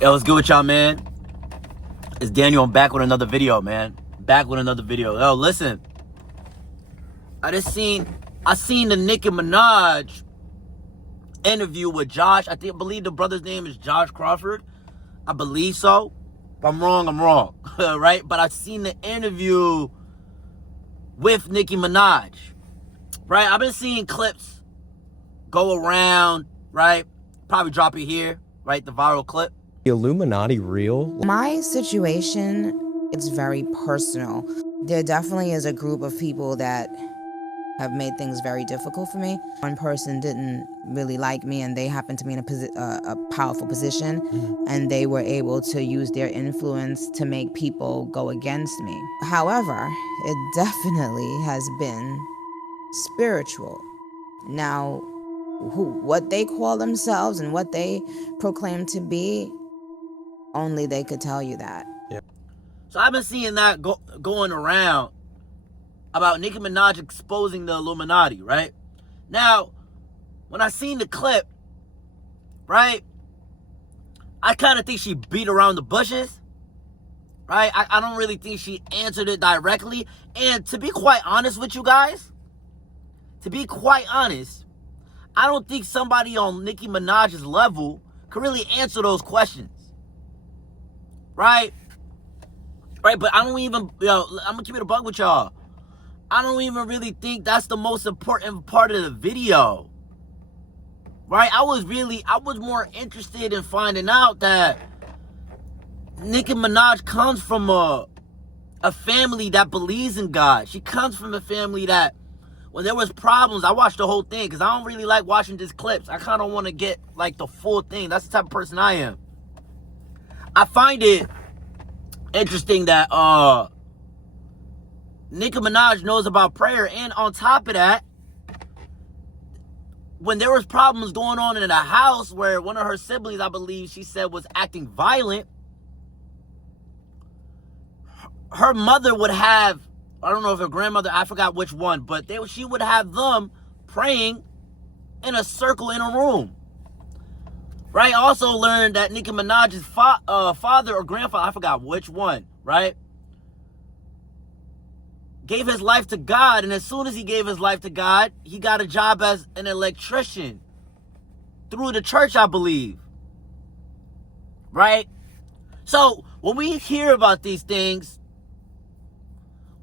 Yo, what's good with y'all, man? It's Daniel. I'm back with another video, man. Back with another video. Yo, listen. I seen the Nicki Minaj interview with Josh. I believe the brother's name is Josh Crawford. I believe so. If I'm wrong, I'm wrong. Right? But I seen the interview with Nicki Minaj. Right? I've been seeing clips go around, right? Probably drop it here, right? The viral clip. The Illuminati real? My situation, it's very personal. There definitely is a group of people that have made things very difficult for me. One person didn't really like me, and they happened to be in a powerful position, and they were able to use their influence to make people go against me. However, it definitely has been spiritual. Now, what they call themselves and what they proclaim to be, only they could tell you that. Yeah. So I've been seeing that going around about Nicki Minaj exposing the Illuminati, right? Now, when I seen the clip, right, I kind of think she beat around the bushes, right? I don't really think she answered it directly. And to be quite honest with you guys, I don't think somebody on Nicki Minaj's level could really answer those questions. Right? Right, but I don't even, I'm gonna keep it a bug with y'all. I don't even really think that's the most important part of the video. Right? I was more interested in finding out that Nicki Minaj comes from a family that believes in God. She comes from a family that, when there was problems, I watched the whole thing because I don't really like watching just clips. I kind of want to get like the full thing. That's the type of person I am. I find it interesting that Nicki Minaj knows about prayer, and on top of that, when there was problems going on in the house where one of her siblings, I believe she said, was acting violent, her mother would have, I don't know if her grandmother, I forgot which one, but she would have them praying in a circle in a room. Right? I also learned that Nicki Minaj's father or grandfather, I forgot which one, right, gave his life to God. And as soon as he gave his life to God, he got a job as an electrician through the church, I believe. Right? So when we hear about these things,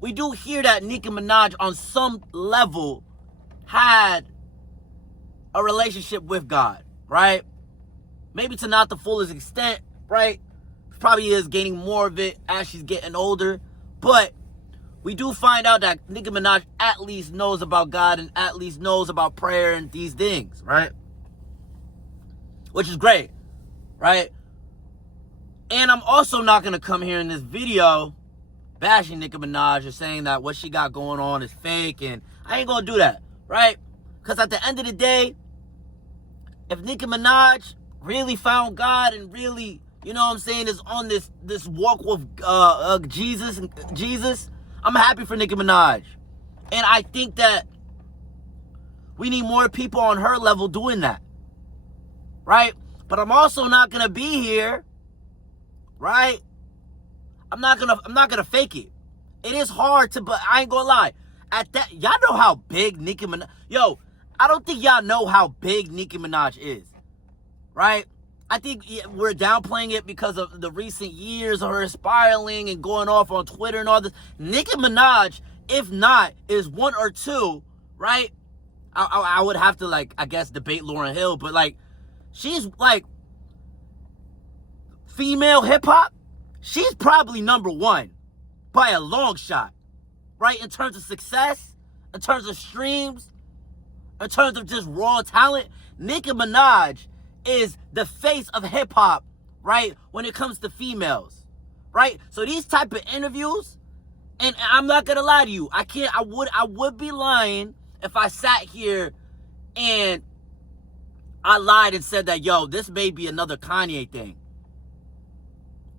we do hear that Nicki Minaj on some level had a relationship with God, right? Maybe to not the fullest extent, right? She probably is gaining more of it as she's getting older. But we do find out that Nicki Minaj at least knows about God and at least knows about prayer and these things, right? Which is great, right? And I'm also not going to come here in this video bashing Nicki Minaj or saying that what she got going on is fake, and I ain't going to do that, right? Because at the end of the day, if Nicki Minaj really found God and really, you know what I'm saying, is on this walk with Jesus, I'm happy for Nicki Minaj. And I think that we need more people on her level doing that. Right? But I'm also not gonna be here, right? I'm not gonna fake it. It is hard to, but I ain't gonna lie. At that, y'all know how big Nicki Minaj, I don't think y'all know how big Nicki Minaj is. Right? I think we're downplaying it because of the recent years of her spiraling and going off on Twitter and all this. Nicki Minaj, if not, is one or two, right? I would have to, like, I guess, debate Lauryn Hill, but, like, she's, like, female hip-hop, she's probably number one by a long shot, right? In terms of success, in terms of streams, in terms of just raw talent, Nicki Minaj is the face of hip-hop, right, when it comes to females, right? So these type of interviews, and I'm not gonna lie to you, I would be lying if I sat here and I lied and said that, this may be another Kanye thing,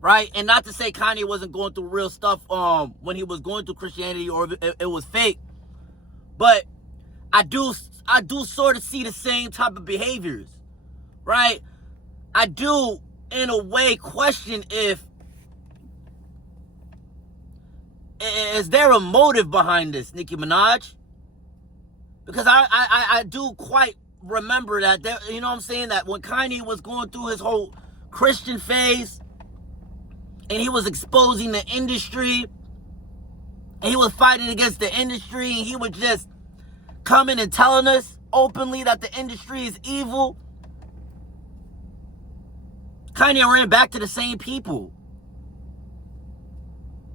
right? And not to say Kanye wasn't going through real stuff when he was going through Christianity, or it was fake, but I do sort of see the same type of behaviors, right? I do in a way, question if is there a motive behind this, Nicki Minaj? Because I do quite remember that, there, you know what I'm saying, that when Kanye was going through his whole Christian phase, and he was exposing the industry, and he was fighting against the industry, and he was just coming and telling us openly that the industry is evil, Kanye ran back to the same people.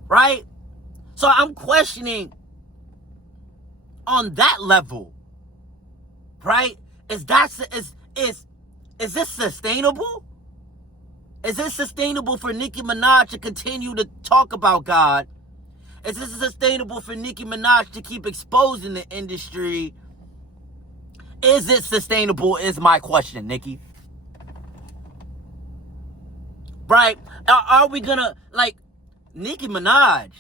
Right? So I'm questioning on that level. Right? Is this sustainable? Is this sustainable for Nicki Minaj to continue to talk about God? Is this sustainable for Nicki Minaj to keep exposing the industry? Is it sustainable is my question, Nicki. Right? Are we gonna, like, Nicki Minaj,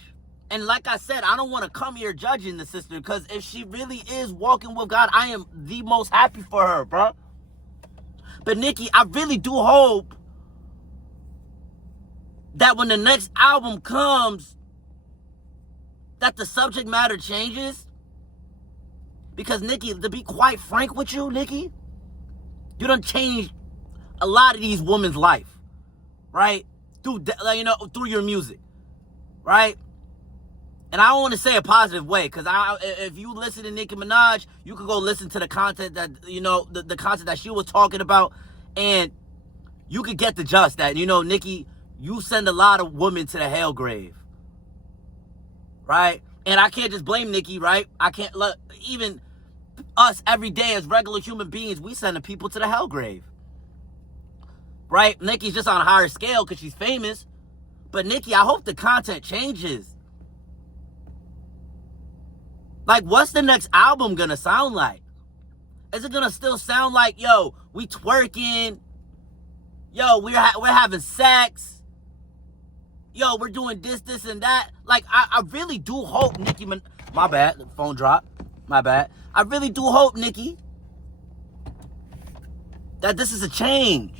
and like I said, I don't want to come here judging the sister, because if she really is walking with God, I am the most happy for her, bro. But Nicki, I really do hope that when the next album comes, that the subject matter changes. Because Nicki, to be quite frank with you, Nicki, you done changed a lot of these women's life, right? Through your music, right? And I don't want to say a positive way, because if you listen to Nicki Minaj, you could go listen to the content that, the content that she was talking about, and you could get the gist that, Nicki, you send a lot of women to the hell grave, right? And I can't just blame Nicki, right? I can't let, even us every day as regular human beings, we send the people to the hell grave, right? Nicki's just on a higher scale because she's famous. But Nicki, I hope the content changes. Like, what's the next album gonna sound like? Is it gonna still sound like, yo, we twerking, yo, we're having sex, yo, we're doing this and that? Like, I really do hope Nicki, my bad, the phone dropped, my bad. I really do hope, Nicki, that this is a change,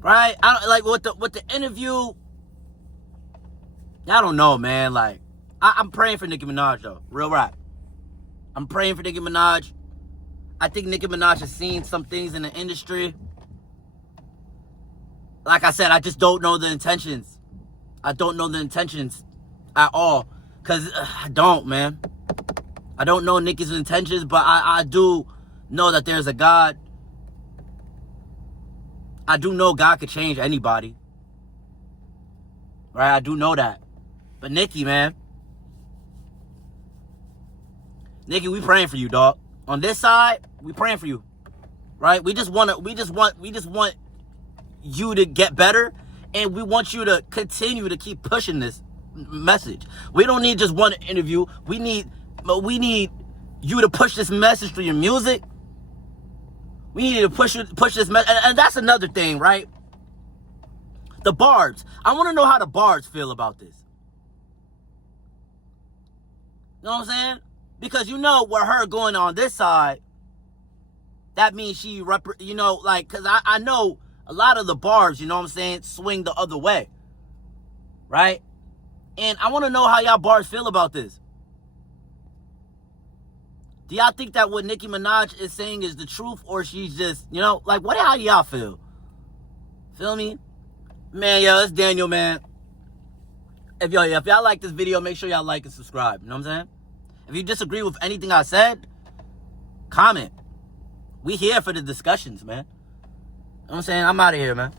right? Like with the interview, I don't know, man. Like, I'm praying for Nicki Minaj, though, real rap. I'm praying for Nicki Minaj. I think Nicki Minaj has seen some things in the industry. Like I said, I just don't know the intentions. I don't know the intentions at all. Because I don't, man. I don't know Nicki's intentions, but I do know that there's a God. I do know God could change anybody. Right? I do know that. But Nicki, man. Nicki, we praying for you, dog. On this side, we praying for you. Right? We just want you to get better, and we want you to continue to keep pushing this message. We don't need just one interview. We need you to push this message through your music. We need to push this message, and that's another thing, right? The Barbs. I want to know how the Barbs feel about this. You know what I'm saying? Because with her going on this side, that means she because I know a lot of the Barbs, you know what I'm saying, swing the other way, right? And I want to know how y'all Barbs feel about this. Do y'all think that what Nicki Minaj is saying is the truth, or she's just, how do y'all feel? Feel me? Man, yo, it's Daniel, man. If y'all like this video, make sure y'all like and subscribe. You know what I'm saying? If you disagree with anything I said, comment. We here for the discussions, man. You know what I'm saying? I'm out of here, man.